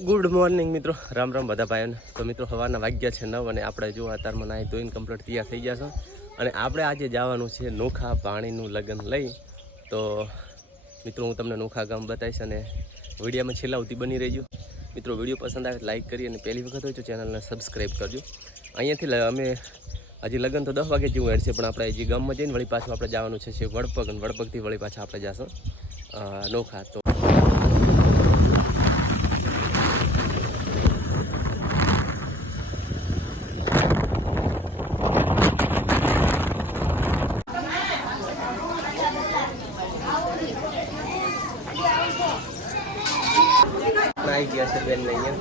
Good morning મિત્રો, રામ રામ બધા ભાઈઓને. તો મિત્રો સવારના વાગ્યા છે 9 અને આપણે જો અત્યારમાં નાહી ધોઈને કમ્પ્લીટ તૈયાર થઈ ગયા છો અને આપણે આજે જવાનું છે નોખા પાણીનું લગ્ન લઈ. તો મિત્રો હું તમને નોખા ગામ બતાવીશ અને વિડીયોમાં છેલ્લા સુધી બની રહેજો. મિત્રો વિડીયો પસંદ આવે લાઈક કરી અને પહેલી વખત હોય તો ચેનલને સબસ્ક્રાઈબ કરજો. અહીંયાથી અમે હજી લગ્ન તો 10 વાગે જેવું એડ છે, પણ આપણે હજી ગામમાં જઈને વળી પાછું આપણે જવાનું છે વડપગ, અને વડપગથી વળી પાછા આપણે જશું નોખા. તો આવી ગયા છે બેન ને અહીંયા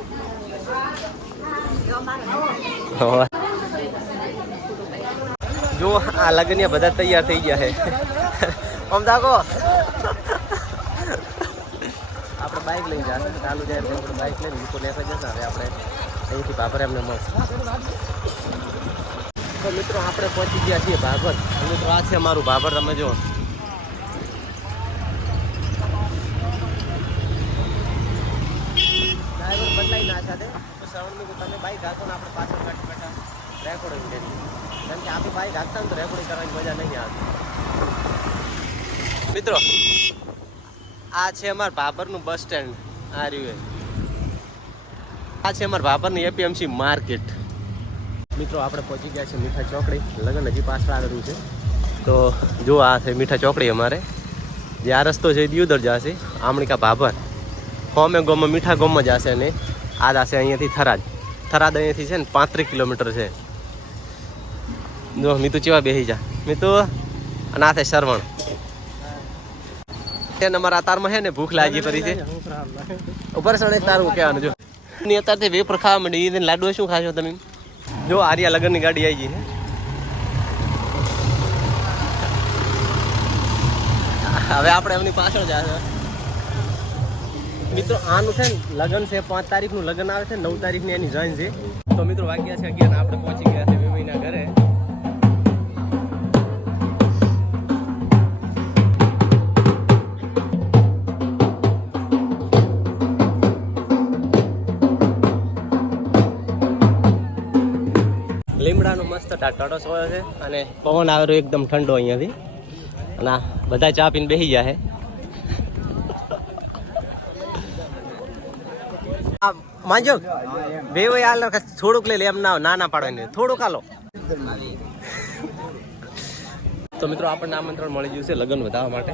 જો આ લગ્ન બધા તૈયાર થઈ ગયા છે. આમ તાકો આપણે બાઇક લઈને જશે ચાલુ જાય એટલે આપણે બાઇક લઈને લોકો લેતા જશે. હવે આપણે અહીંથી ભાભર એમને મળશે. તો મિત્રો આપણે પહોંચી ગયા છીએ ભાભર. મિત્રો આ છે અમારું ભાભર, તમે જો બદલાઈ ના સાથે તો શ્રવણની તમે બાઈક હાંકો ને આપણે પાછળ કાઢી બેઠા રેકોર્ડિંગ કરી, કારણ કે આપણે બાઈક હાંકતા ને તો રેકોર્ડિંગ કરવાની મજા નહીં આવતી. મિત્રો આ છે અમારા ભાભરનું બસ સ્ટેન્ડ. આ રહ્યું આ છે અમારા ભાભરની એપીએમસી માર્કેટ. મિત્રો આપણે પહોંચી ગયા છે મીઠા ચોકડી. લગ્ન હજી પાછળ આવેલું છે. તો જો આ છે મીઠા ચોકડી. અમારે જે આ રસ્તો છે દિયોદર જશે આમણીકા ભાભર. હોમે ગોમાં મીઠા ગોમમાં જશે ને આ જશે અહીંયાથી થરાદ. થરાદ અહીંયાથી છે ને 35 કિલોમીટર છે. જો મીતુ ચેવા બેસી જા મીતુ. અને આ થાય શ્રવણ. તેને અમારા તારમાં છે ને ભૂખ લાગી પડી છે ઉપર સણે તારું કહેવાનું. જો ની અત્યારથી વેફર ખાવા માંડી. એને લાડુ શું ખાશો તમે? જો આર્યા લગ્નની ગાડી આવી ગઈ છે. હવે આપણે એમની પાછળ જશે. મિત્રો આનું છે ને લગ્ન છે 5 તારીખનું લગ્ન આવે છે, 9 તારીખની એની જોઈન છે. તો મિત્રો વાગ્યા છે 11. આપણે પહોંચી ગયા છે વેવાઈના ઘરે. લીમડાનો મસ્ત ટાટો સોયો છે અને પવન આવેલો એકદમ ઠંડો અહીંયાથી. અને બધા ચા પીને બેસી ગયા છે. માંજો બે ભાઈ હાલ થોડુંક લઈ લે, એમ ના પાડવાની, થોડુંક હાલો. તો મિત્રો આપણને આમંત્રણ મળી ગયું છે લગ્ન વધારવા માટે.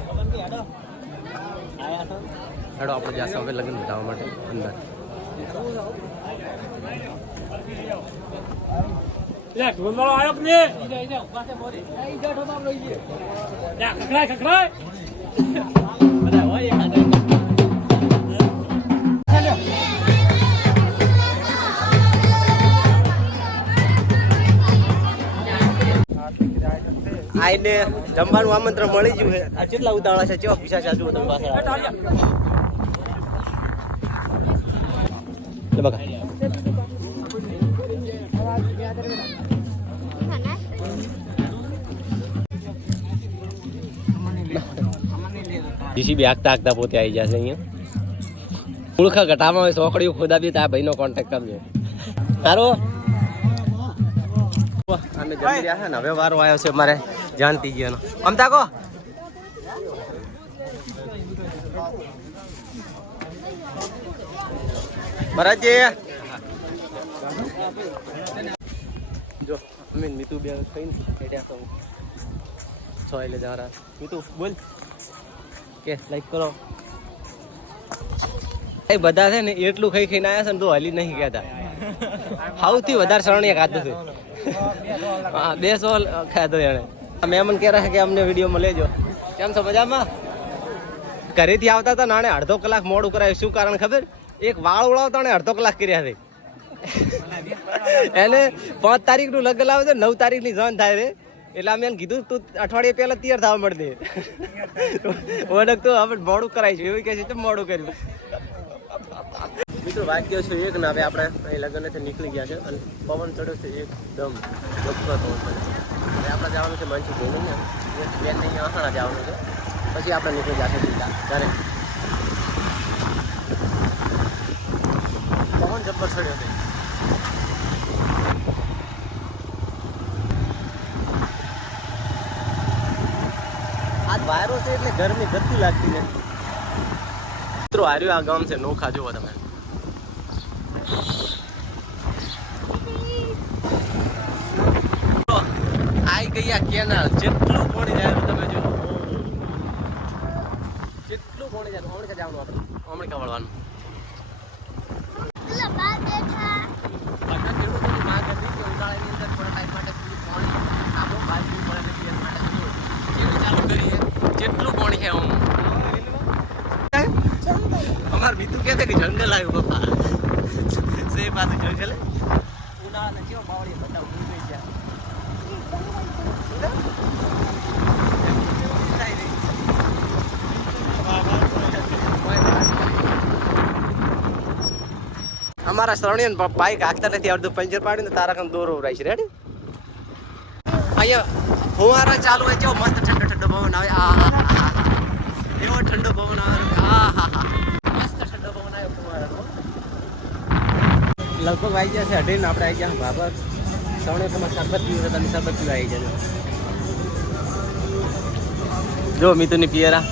હેડો આપણે જઈશું હવે લગ્ન વધારવા માટે અંદર. આઈને જમવાનું આમંત્રણ મળી ગયું છે. આ કેટલા ઉતાવળા છે, કેવા પીછા છે જુઓ તમે પાસે. બકા જીસીબી આગતા પોતે આવી જશે અહીંયા. ઓળખા ઘટામાં હોય સોકડીઓ ખોદાવી તો આ ભાઈનો કોન્ટેક્ટ કરજો. સારો અમે જમી રહ્યા છે ને હવે વારો આવ્યો છે મારે જાણતી ગયાનો. અમતા કો મહારાજજી જો અમે મીતુ બે કઈ હેડ્યા તો છો એટલે જરા. મીતુ બોલ કે લાઈક કરો. એ બધા છે ને એટલું ખાઈ ખાઈને આવ્યા છે ને તો હલી નહીં કહેતા. સૌથી વધારે શરણીય ખાધું છે. હા 200 ખાધો એને. મહેમાન કહે રહ્યા કે અમને વિડીયોમાં લેજો. કેમ છો મજામાં? ઘરેથી આવતા હતા નાણે અડધો કલાક મોડું કરાવ્યું. શું કારણ ખબર? એક વાળ ઉડાવતા ને અડધો કલાક કર્યા છે. એને 5 તારીખનું લગ્ન આવે છે, 9 તારીખની જોઈન થાય છે. એટલે અમે એને કીધું તું અઠવાડિયે પહેલા તૈયાર થવા મળે. ઓળખ તો હવે મોડું કરાવીશું એવું કહે છે. મોડું કર્યું. મિત્રો વાગ્યો છે 1 ને હવે આપણે અહીં લગ્નથી નીકળી ગયા છે અને પવન ચડ્યો છે એકદમ જબરદસ્ત. હવે આપણે જવાનું છે મંચુ ભૂમિ. બેન અહીંયા આહાણા જવાનું છે, પછી આપણે નીકળી જશે સીધા ઘરે. જબ્બર સડ્યો છે. આજ વાયરો છે એટલે ગરમી ગતી લાગતી નથી. મિત્રો હાર્યું આ ગામ છે નોખા, જુઓ તમે. આઈ ગયા કેનાલ, જેટલું પાણી જાય તમે જો, જેટલું પાણી જાય હમણાં જવાનું, આપણે હમણાં કા વળવાનું. ખેડૂતોની માંગ હતી કે ઉનાળાની અંદર થોડા ટાઈમ માટે પાણી આપણું બાજુ પડે પીવા માટે ચાલુ કરીએ. જેટલું પાણી છે હું અમાર બીતું કે કે જંગલ આવ્યું પપ્પા. સે પાછું જંગલ ઉનાળાને કેવો બાવળી બધા ઉડી ગયા. અમારા શ્રવણીયન બાઈક હાંકતા નથી આવડતું, પંચર પાડીને તારા કામ દોરો ઉરાય છે. રેડી અહીંયા ફુવારા ચાલુ હોય છે, મસ્ત ઠંડો ઠંડો પવન આવે. એવો ઠંડો પવન આવે, મસ્ત ઠંડો પવન આવે ફુવારા. લગભગ આવી ગયા છે અઢીને આપણે આવી ગયા બાબર. શ્રવણીય તમારે શરબત પીવું છે, તમે શરબત પીવા આવી જજો. જો મિતુની પિયરા